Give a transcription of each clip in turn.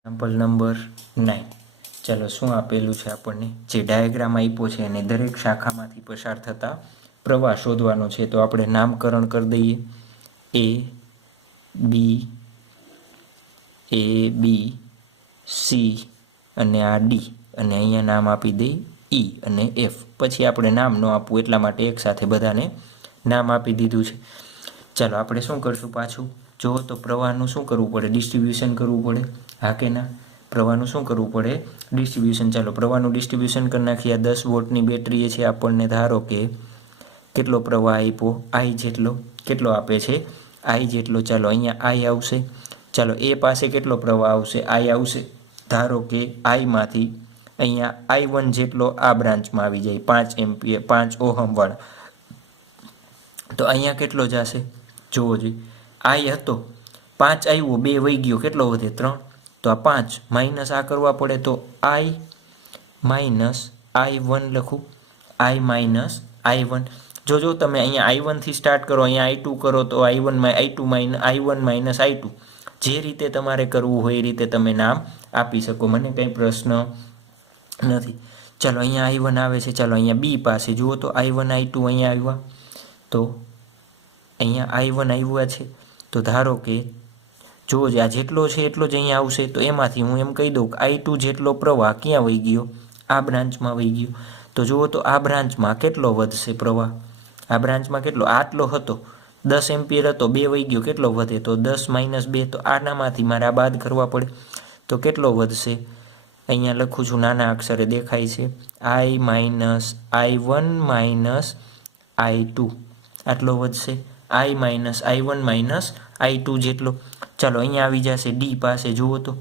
Example number 9. ચાલો શું આપેલું છે આપણને, જે ડાયાગ્રામ આપ્યો છે અને દરેક શાખામાંથી પસાર થતા પ્રવાહ શોધવાનો છે. તો આપણે નામકરણ કરી દઈએ એ બી સી અને આ ડી, અને અહીંયા નામ આપી દઈએ ઈ અને એફ. પછી આપણે નામ ન આપવું એટલા માટે એકસાથે બધાને નામ આપી દીધું છે. ચાલો આપણે શું કરશું, પાછું જો તો પ્રવાહનું શું કરવું પડે, ડિસ્ટ્રીબ્યુશન કરવું પડે. હા કે ના, પ્રવાહનું શું કરવું પડે, ડિસ્ટ્રીબ્યુશન. ચાલો પ્રવાહનું ડિસ્ટ્રીબ્યુશન કરી નાખીએ. 10 વોટની બેટરી છે, આપણને ધારો કે કેટલો પ્રવાહ આપ્યો, આઈ જેટલો. કેટલો આપે છે, આઈ જેટલો. ચાલો અહીંયા આઈ આવશે. ચાલો એ પાસે કેટલો પ્રવાહ આવશે, આઈ આવશે. ધારો કે આઈમાંથી અહીંયા I1 જેટલો આ બ્રાન્ચમાં આવી જાય, 5 એમ્પિયર 5 ઓહમ વાળા. તો અહીંયા કેટલો જશે જોવો જોઈએ. આઈ હતો 5 આવ્યો, 2 વહી ગયો, કેટલો વધે 3. તો આ 5 માઇનસ આ કરવા પડે, તો આઈ માઇનસ I1 લખું, આઈ માઇનસ I1. જો તમે અહીંયા I1 થી સ્ટાર્ટ કરો, અહીંયા I2 કરો, તો I1 માઇનસ I2. જે રીતે તમારે કરવું હોય એ રીતે તમે નામ આપી શકો, મને કંઈ પ્રશ્ન નથી. ચાલો અહીંયા I1 આવે છે. ચાલો અહીંયા બી પાસે જુઓ તો I1 I2 અહીંયા આવ્યા. તો અહીંયા I1 આવ્યા છે. તો ધારો કે જો આ જેટલો છે એટલો જ અહીંયા આવશે. તો એમાંથી હું એમ કહી દઉં કે I2 જેટલો પ્રવાહ ક્યાં વહી ગયો, આ બ્રાન્ચમાં વહી ગયો. તો જુઓ તો આ બ્રાન્ચમાં કેટલો વધશે પ્રવાહ, આ બ્રાન્ચમાં કેટલો, આટલો હતો 10 એમ્પિયર હતો, 2 વહી ગયો, કેટલો વધે, તો 10 માઇનસ 2. તો આનામાંથી મારે આ બાદ કરવા પડે. તો કેટલો વધશે, અહીંયા લખું છું, નાના અક્ષરે દેખાય છે, I minus I1 minus I2. આટલો વધશે, I minus I1 minus I2 જેટલો. ચાલો અહીંયા આવી જશે ડી પાસે. જુઓ તો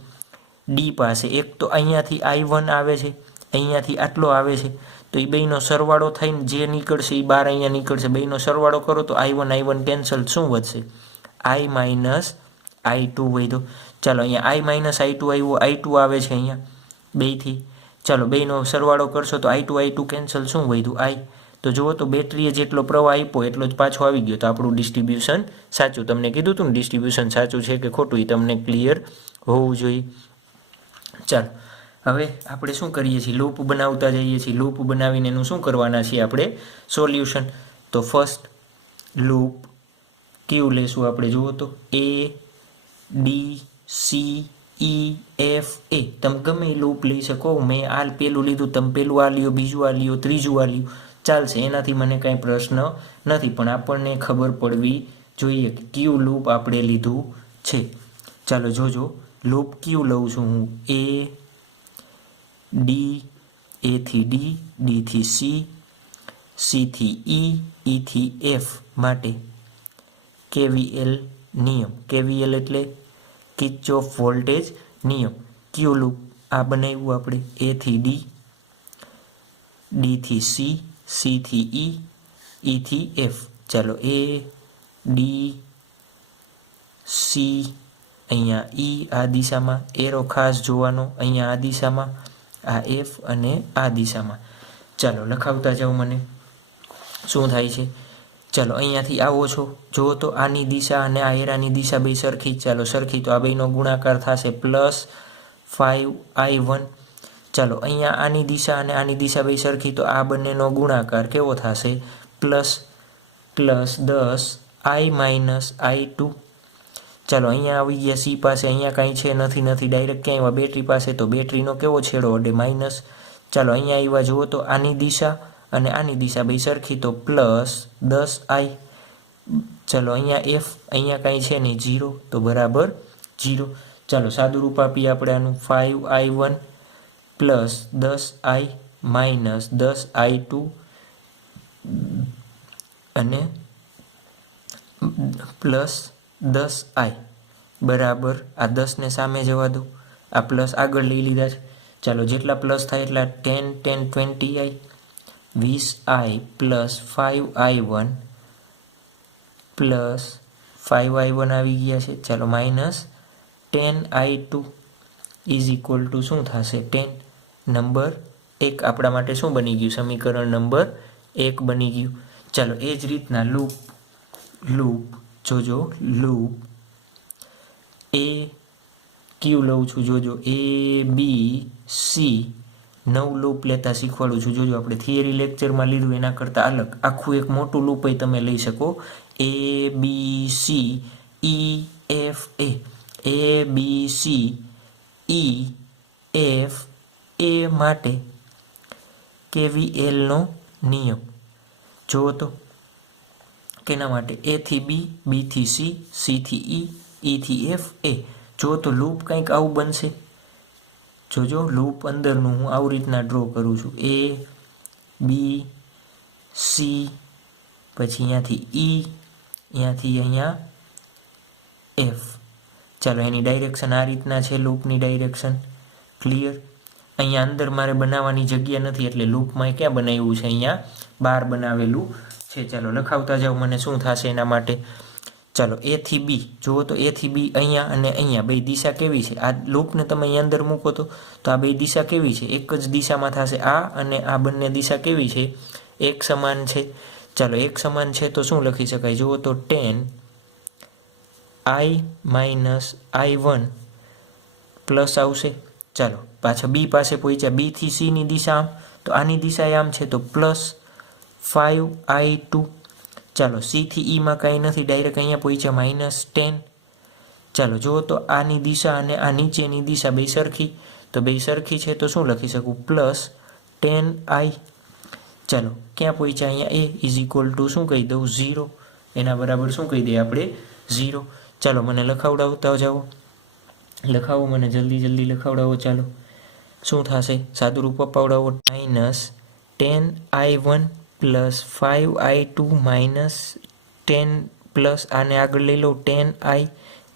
ડી પાસે એક તો અહીંયાથી I1 આવે છે, અહીંયાથી આટલો આવે છે. તો એ બેનો સરવાળો થઈને જે નીકળશે એ બાર અહીંયા નીકળશે. બેનો સરવાળો કરો તો I1 કેન્સલ. શું વધશે, I માઇનસ I2 વધ્યો. ચાલો અહીંયા I માઇનસ I2 આવ્યો, I2 આવે છે અહીંયા બેથી. ચાલો બેનો સરવાળો કરશો તો I2 કેન્સલ. શું વધ્યું, I. તો જુઓ તો બેટરીએ જેટલો પ્રવાહ આપ્યો એટલો જ પાછો આવી ગયો. તો આપણું ડિસ્ટ્રીબ્યુશન સાચું. તમને કીધું હતું ને ડિસ્ટ્રીબ્યુશન સાચું છે કે ખોટું, એ તમને ક્લિયર હોવું જોઈએ. ચાલો હવે આપણે શું કરીએ છીએ, લૂપ બનાવતા જઈએ છીએ. લૂપ બનાવીને એનું શું કરવાના છીએ આપણે, સોલ્યુશન. તો ફર્સ્ટ લૂપ કયું લેશું આપણે, જુઓ તો A B C E F A. તમે ગમે એ લૂપ લઈ શકો. મેં આ પેલું લીધું, તમે પેલું આ લ્યો, બીજું આ લ્યો, ત્રીજું આ લ્યો, ચાલશે. એનાથી મને કાંઈ પ્રશ્ન નથી, પણ આપણને ખબર પડવી જોઈએ કે કયું લૂપ આપણે લીધું છે. ચાલો જોજો લૂપ કયું લઉં છું હું, A ડી, A થી D, D થી C, C થી E, E થી F માટે KVL નિયમ. KVL એટલે કિર્ચોફ વોલ્ટેજ નિયમ. કયું લૂપ આ બનાવ્યું આપણે, A થી D, D થી C, C થી E, E થી F. ચાલો A D C, અહીંયા E આ દિશામાં, એરો ખાસ જોવાનો, અહીંયા આ દિશામાં, આ F અને આ દિશામાં. ચાલો લખાવતા જાઓ મને શું થાય છે. ચાલો અહીંયાથી આવો છો, જુઓ તો આની દિશા અને આ એરાની દિશા બે સરખી. ચાલો સરખી, તો આ બેનો ગુણાકાર થશે +5I1. ચાલો અહીંયા આની દિશા અને આની દિશા બે સરખી, તો આ બંનેનો ગુણાકાર કેવો થશે, +10I માઇનસ I2. ચાલો અહીંયા આવી ગયા સી પાસે, અહીંયા કાંઈ છે નથી, ડાયરેક્ટ ક્યાંય આવ્યા બેટરી પાસે. તો બેટરીનો કેવો છેડો અડે, માઇનસ. ચાલો અહીંયા આવ્યા, જુઓ તો આની દિશા અને આની દિશા બે સરખી, તો +10I. ચાલો અહીંયા F, અહીંયા કાંઈ છે નહીં, 0, તો બરાબર 0. ચાલો સાદું રૂપ આપીએ આપણે આનું, 5I1 +10I માઇનસ 10I2 અને +10I બરાબર આ 10ને સામે જવા દો, આ પ્લસ આગળ લઈ લીધા છે. ચાલો જેટલા પ્લસ થાય એટલા 10 10 20I, 20I + 5I1 આવી ગયા છે. ચાલો -10I2 = શું થશે, 10. નંબર 1 આપણા માટે શું બની ગયું, સમીકરણ નંબર 1 બની ગયું. ચાલો એ જ રીતના લૂપ જોજો, લૂપ A ક્યુ લઉં છું, જોજો ABC 9 લૂપ લેતા શીખવાડું છું. જોજો આપણે થિયરી લેક્ચરમાં લીધું એના કરતાં અલગ આખું એક મોટું લૂપ તમે લઈ શકો. ABC EFA ABC EFA માટે KVLનો નિયમ જુઓ તો કેના માટે A થી B, B થી C, C થી E, E થી F, A. જો તો લૂપ કંઈક આવું બનશે. જોજો લૂપ અંદરનું હું આવી રીતના ડ્રો કરું છું. A B C પછી અહીંયાથી E, અહીંયાથી અહીંયા F. ચાલો એની ડાયરેક્શન આ રીતના છે, લૂપની ડાયરેક્શન ક્લિયર. અહીંયા અંદર મારે બનાવવાની જગ્યા નથી એટલે લૂપમાં ક્યાં બનાવ્યું છે, અહીંયા બહાર બનાવેલું છે. ચાલો લખાવતા જાઓ મને શું થશે એના માટે. ચાલો A થી B જુઓ તો A થી B અહીંયા અને અહીંયા બે દિશા કેવી છે, આ લૂપને તમે અહીંયા અંદર મૂકો તો આ બે દિશા કેવી છે, એક જ દિશામાં થશે. આ અને આ બંને દિશા કેવી છે, એક સમાન છે. ચાલો એક સમાન છે તો શું લખી શકાય, જુઓ તો 10I - I1 પ્લસ આવશે. ચાલો પાછા B પાસે પહોંચ્યા, B થી C ની દિશા આમ તો આની દિશા આમ છે તો પ્લસ 5I2. ચાલો C થી E માં કાંઈ નથી, ડાયરેક્ટ અહીંયા પહોંચ્યા -10. ચાલો જુઓ તો આની દિશા અને આ નીચેની દિશા બે સરખી, તો બે સરખી છે તો શું લખી શકું, પ્લસ 10I. ચાલો ક્યાં પહોંચ્યા, અહીંયા A ઇઝ ઇક્વલ ટુ શું કહી દઉં, 0. એના બરાબર શું કહી દઈએ આપણે, 0. ચાલો મને લખાવડાવતા જાઓ, લખાવો મને જલ્દી લખાવડાવો. ચાલો શું થશે, સાદું રૂપ અપાવડાવો. -10I1 પ્લસ 5I2 -10 પ્લસ આને આગળ લઈ લો 10I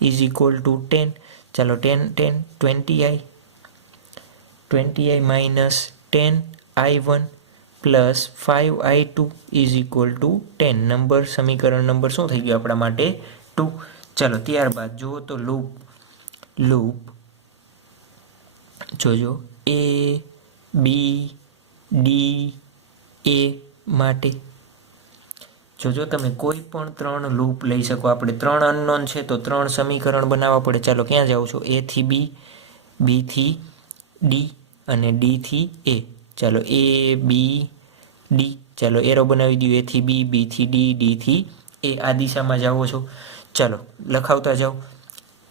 ઇઝ ઇક્વલ ટુ 10. ચાલો 10 20I -10I1 plus 5I2 is equal to 10. Number સમીકરણ નંબર શું થઈ ગયો આપણા માટે, 2. ચાલો ત્યારબાદ જુઓ તો લૂપ જોજો A B D A માટે જોજો તમે કોઈ પણ 3 લૂપ લઈ શકો. આપણે 3 અનનોન છે તો 3 સમીકરણ બનાવવા પડે. ચાલો ક્યાં જાઉં છું, A થી B, B થી D અને D થી A. ચાલો A B D, ચાલો એરો બનાવી દઉં, A થી B, B થી D, D થી A. આ દિશામાં જાઓ છો. ચાલો લખાવતા જાઓ,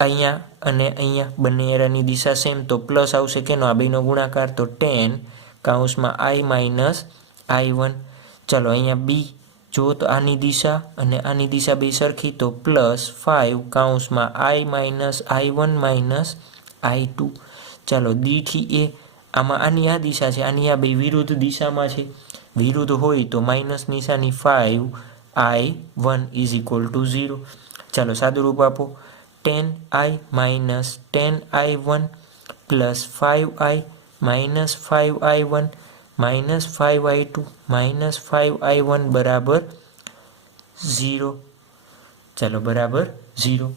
અહીંયા અને અહીંયા બંને એરાની દિશા સેમ તો પ્લસ આવશે કેનો, આ બેનો ગુણાકાર તો 10 કૌંસમાં I - I1. ચાલો અહીંયા B જુઓ તો આની દિશા અને આની દિશા બે સરખી તો પ્લસ 5 કૌંસમાં I - I1 -I2. ચાલો D થી A, આમાં આની આ દિશા છે, આની આ બે વિરુદ્ધ દિશામાં છે, વિરુદ્ધ હોય તો માઇનસ નિશાની 5I1 ઇઝ ઇક્વલ ટુ 0. ચાલો સાદું રૂપ આપો, 10I - 10I1 plus 5I -5I1 -5I2 -5I1 બરાબર 0. ચાલો બરાબર 0.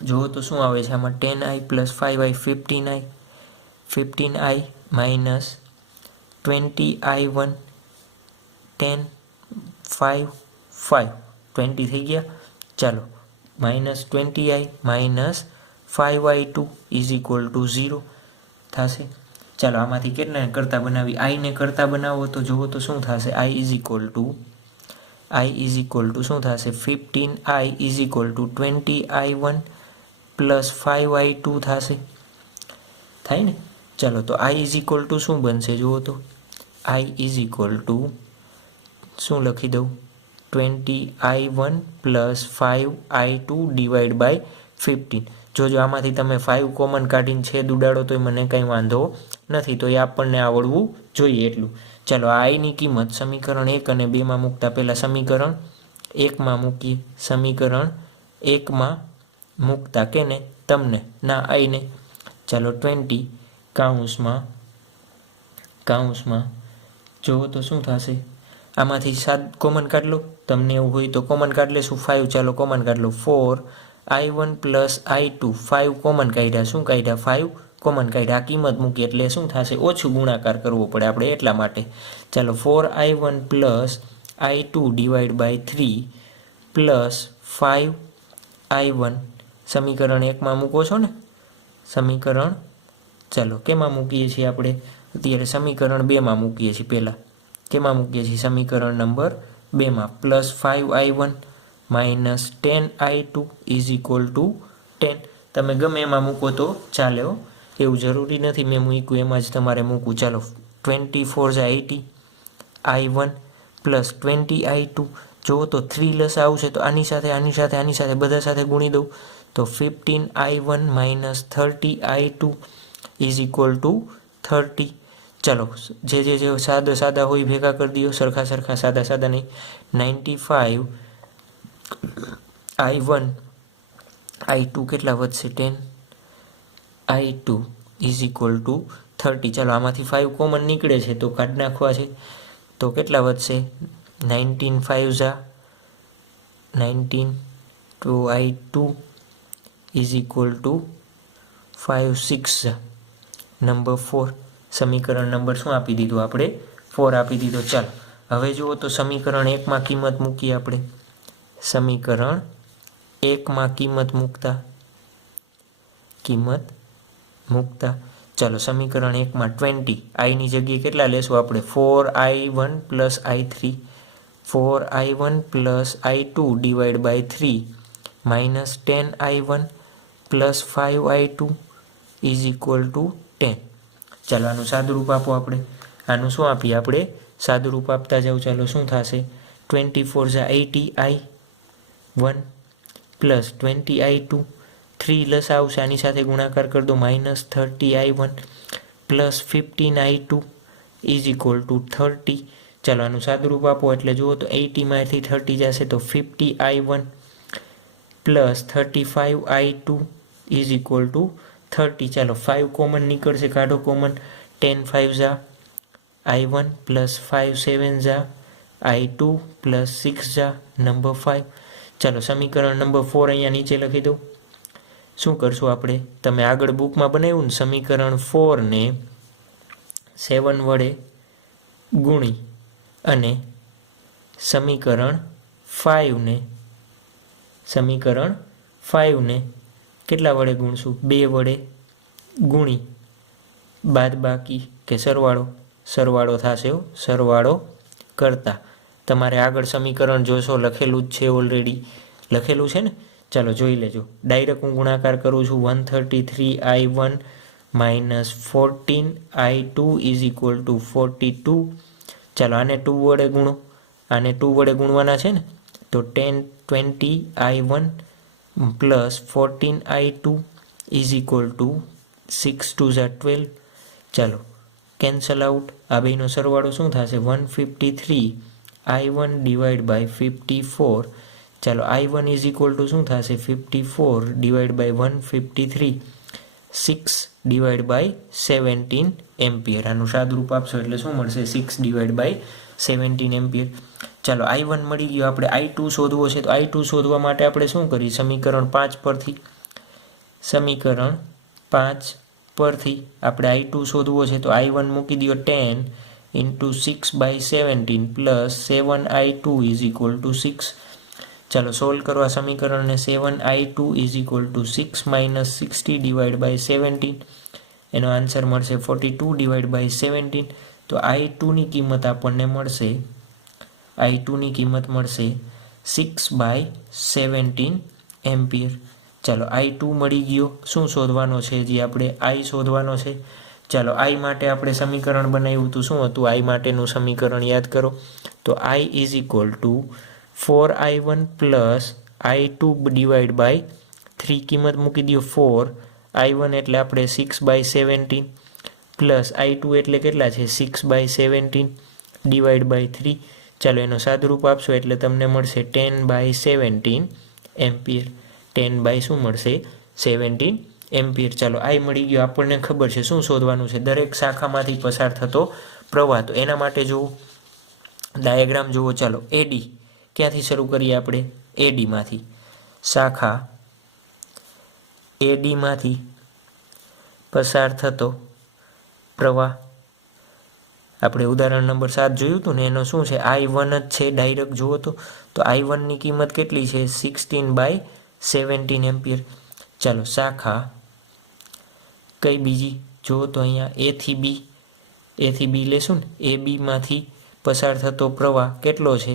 જુઓ તો શું આવે છે આમાં, 10I plus 5I 15I -20I1 10 5 5 20 થઈ ગયા. ચાલો -20I -5I2 is equal to 0 થશે. ચાલો આમાંથી કેટલાને કરતા બનાવી, I ને કરતા બનાવો તો જુઓ તો શું થશે, I ઇઝ ઇક્વલ ટુ શું થશે, 15I is equal to 20I1 plus 5I2 થશે, થાય ને. ચાલો તો I ઇઝ ઇક્વલ ટુ શું બનશે, જુઓ તો I ઇઝ ઇક્વલ ટુ શું લખી દઉં, 20I1 plus 5I2 divide by 15. જોજો આમાંથી તમે 5 કોમન કાઢીને છેદ ઉડાડો તો મને કંઈ વાંધો નથી, તો એ આપણને આવડવું જોઈએ એટલું. ચાલો આ આઈની કિંમત સમીકરણ 1 અને 2માં મૂકતા પહેલાં સમીકરણ 1માં મૂકીએ. સમીકરણ 1માં મૂકતા કેને, તમને ના આઈને. ચાલો 20 કૌંસમાં જુઓ તો શું થશે, આમાંથી 7 કોમન કાઢ લો, તમને એવું હોય તો કોમન કાઢ લેશું. 5 ચાલો કોમન કાઢ લો, 4I1 પ્લસ I2 5 કોમન કાઢ્યા, શું કાઢ્યા 5 કોમન કાઢ્યા. આ કિંમત મૂકી એટલે શું થશે, ઓછું ગુણાકાર કરવો પડે આપણે એટલા માટે. ચાલો 4I1 plus I2 divide by 3 plus 5I1 સમીકરણ 1માં મૂકો છો ને, સમીકરણ ચાલો કેમાં મૂકીએ છીએ આપણે અત્યારે સમીકરણ 2માં મૂકીએ છીએ પહેલાં કેમાં મૂકીએ છીએ સમીકરણ નંબર 2માં +5i1 - 10i2 = 10 તમે ગમે એમાં મૂકો તો ચાલે હો એવું જરૂરી નથી મેં મૂક્યું એમાં જ તમારે મૂકવું ચાલો 24 × 80 i1 + 20i2 જો તો 3 લસ આવશે તો આની સાથે બધા સાથે ગુણી દઉં તો 15i1 - 30i2 = 30 ચાલો જે સાદા હોય ભેગા કરી દો સરખા સાદા નહીં 95i1 i2 કેટલા વધશે 10i2 = 30 ચાલો આમાંથી 5 કોમન નીકળે છે તો કાઢી નાખવા છે તો કેટલા વધશે 19 5 જા 19 તો i2 = 5 6 જા નંબર 4 સમીકરણ નંબર શું આપી દીધું આપણે 4 આપી દીધો ચાલો હવે જુઓ તો સમીકરણ 1માં કિંમત મૂકીએ આપણે સમીકરણ 1માં કિંમત મૂકતા ચાલો સમીકરણ 1માં 20 આઈની જગ્યાએ કેટલા લેશું આપણે 4i1 + i3 4i1 + i2 / 3 - 10i1 + 5i2 = 10 ચાલો આનું સાદુરૂપ આપો આપણે આનું શું આપીએ આપણે સાદુરૂપ આપતા જાવ ચાલો શું થશે 24 × 80 i1 + 20i2 3 લસ આવશે આની સાથે ગુણાકાર કરી દો -30i1 + 15i2 = 30 ચાલો આનું સાદુરૂપ આપો એટલે જુઓ તો 80માંથી 30 જશે તો 50i1 + 35i2 = 30 ચાલો 5 કોમન નીકળશે કાઢો કોમન 10 5 જા i1 + 5 7 જા i2 + 6 જા નંબર 5 ચાલો સમીકરણ નંબર 4 અહીંયા નીચે લખી દો શું કરશું આપણે તમે આગળ બુકમાં બનાવ્યું ને સમીકરણ 4 ને 7 વડે ગુણી અને સમીકરણ 5 ને કેટલા વડે ગુણશું 2 વડે ગુણી બાદબાકી કે સરવાળો થશે સરવાળો કરતા તમારે આગળ સમીકરણ જોશો લખેલું જ છે ઓલરેડી લખેલું છે ને ચાલો જોઈ લેજો ડાયરેક્ટ હું ગુણાકાર કરું છું 133i1 - 14i2 = 42 ચાલો આને 2 વડે ગુણો આને 2 વડે ગુણવાના છે ને તો 20i1 + 14i2 = 6 2 = 12 ચાલો કેન્સલ આઉટ આ બેનો સરવાળો શું થશે 153i1 / 54 ચાલો i1 = શું થશે 54 / 153 6 / 17 એમ્પિયર આનું સાદુરૂપ આપશો એટલે શું મળશે 6 / 17 એમ્પિયર ચાલો i1 મળી ગયો આપણે i2 શોધવો છે તો i2 શોધવા માટે આપણે શું કરીએ સમીકરણ 5 પરથી આપણે i2 શોધવો છે તો i1 મૂકી દો 10 × 6/17 + 7i2 = 6 ચાલો સોલ્વ કરવા સમીકરણને 7i2 = 6 - 60 / 17 એનો આન્સર મળશે 42 / 17 તો i2ની કિંમત આપણને મળશે 6/17 એમ્પિયર ચાલો i2 મળી ગયો શું શોધવાનો છે જે આપણે i શોધવાનો છે ચાલો i માટે આપણે સમીકરણ બનાવ્યું હતું શું હતું i માટેનું સમીકરણ યાદ કરો તો i = 4i1 + i2 / 3 કિંમત મૂકી દો 4i1 એટલે આપણે 6/17 પ્લસ i2 એટલે કેટલા છે 6/17 / 3 ચાલો એનો સાદુરૂપ આપશો એટલે તમને મળશે 10/17 એમ્પિયર 10 / શું મળશે 17 એમ્પિયર ચાલો i મળી ગયો આપણને ખબર છે શું શોધવાનું છે દરેક શાખામાંથી પસાર થતો પ્રવાહ તો એના માટે જુઓ ડાયાગ્રામ જુઓ ચાલો AD ક્યાંથી શરૂ કરીએ આપણે AD માંથી શાખા AD માંથી પસાર થતો પ્રવાહ આપણે ઉદાહરણ નંબર 7 જોયું હતું ને એનો શું છે i1 જ છે ડાયરેક્ટ જુઓ તો i1 ની કિંમત કેટલી છે 16/17 એમ્પિયર ચાલો શાખા કઈ બીજી જો તો અહીંયા એથી બી લેશું ને, એ બીમાંથી પસાર થતો પ્રવાહ કેટલો છે,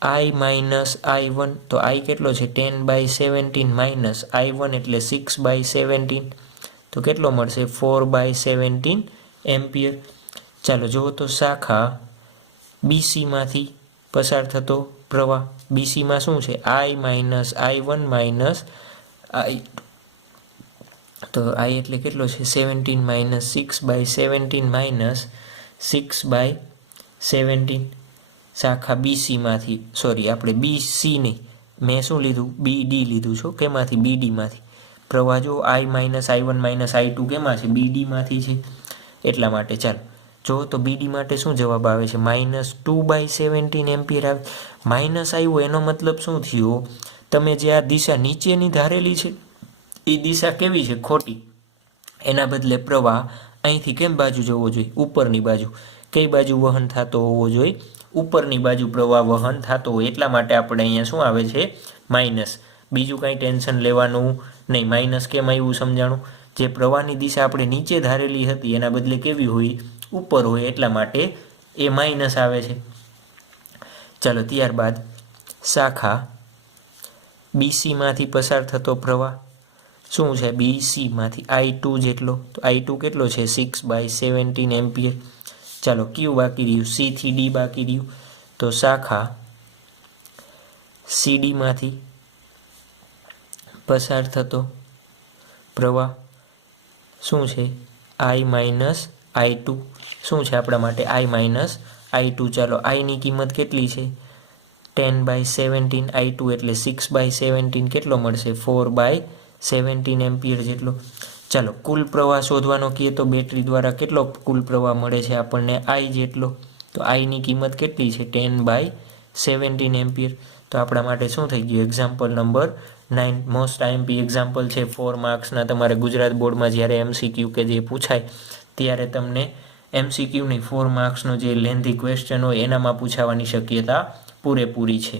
I માઇનસ I1, તો I કેટલો છે 10/17 માઇનસ I1 એટલે 6/17, તો કેટલો મળશે 4/17 એમ્પિયર. ચાલો જુઓ તો શાખા બીસીમાંથી પસાર થતો પ્રવાહ, બીસીમાં શું છે I minus I1 minus I, તો I એટલે કેટલો છે 17 માઇનસ 6/17 માઇનસ 6/17. શાખા બીસીમાંથી, સોરી આપણે બીસી નહીં, મેં શું લીધું બીડી લીધું છું, કેમાંથી બીડીમાંથી પ્રવાહ જો I minus I1 minus I2 કેમાં છે બીડીમાંથી છે, એટલા માટે. ચાલો જો તો બીડી માટે શું જવાબ આવે છે માઇનસ 2/17 એમ્પિયર આવે. માઇનસ આવ્યો એનો મતલબ શું થયો, તમે જે આ દિશા નીચેની ધારેલી છે એ દિશા કેવી છે ખોટી, એના બદલે પ્રવાહ અહીંથી કેમ બાજુ જવો જોઈએ ઉપરની બાજુ, કઈ બાજુ વહન થતો હોવો જોઈએ ઉપરની બાજુ પ્રવાહ વહન થતો હોય, એટલા માટે આપણે અહીંયા શું આવે છે માઇનસ. બીજું કાંઈ ટેન્શન લેવાનું નહીં. માઇનસ કેમ આવ્યું સમજાણું, જે પ્રવાહની દિશા આપણે નીચે ધારેલી હતી એના બદલે કેવી હોય ઉપર હોય, એટલા માટે એ માઇનસ આવે છે. ચાલો ત્યારબાદ શાખા બીસીમાંથી પસાર થતો પ્રવાહ શું છે બીસીમાંથી I2 જેટલો, તો I2 કેટલો છે 6/17 એમ્પિયર. ચાલો કયું બાકી રહ્યું, સી થી ડી બાકી રહ્યું, તો શાખા સીડીમાંથી પસાર થતો પ્રવાહ શું છે I માઇનસ I2, શું છે આપણા માટે I માઇનસ I2. ચાલો આઈની કિંમત કેટલી છે 10/17, I2 એટલે 6/17, કેટલો મળશે 4/17 એમ્પિયર જેટલો. ચાલો કુલ પ્રવાહ શોધવાનો કહીએ તો બેટરી દ્વારા કેટલો કુલ પ્રવાહ મળે છે આપણને I જેટલો, તો આઈની કિંમત કેટલી છે 10/17 એમ્પિયર. તો આપણા માટે શું થઈ ગયું example number 9. Most IMP example છે 4 માર્ક્સના. તમારે ગુજરાત બોર્ડમાં જ્યારે MCQ કે જે પૂછાય ત્યારે તમને MCQ નહીં 4 માર્ક્સનો જે લેન્ધી ક્વેશ્ચન હોય એનામાં પૂછાવાની શક્યતા પૂરેપૂરી છે.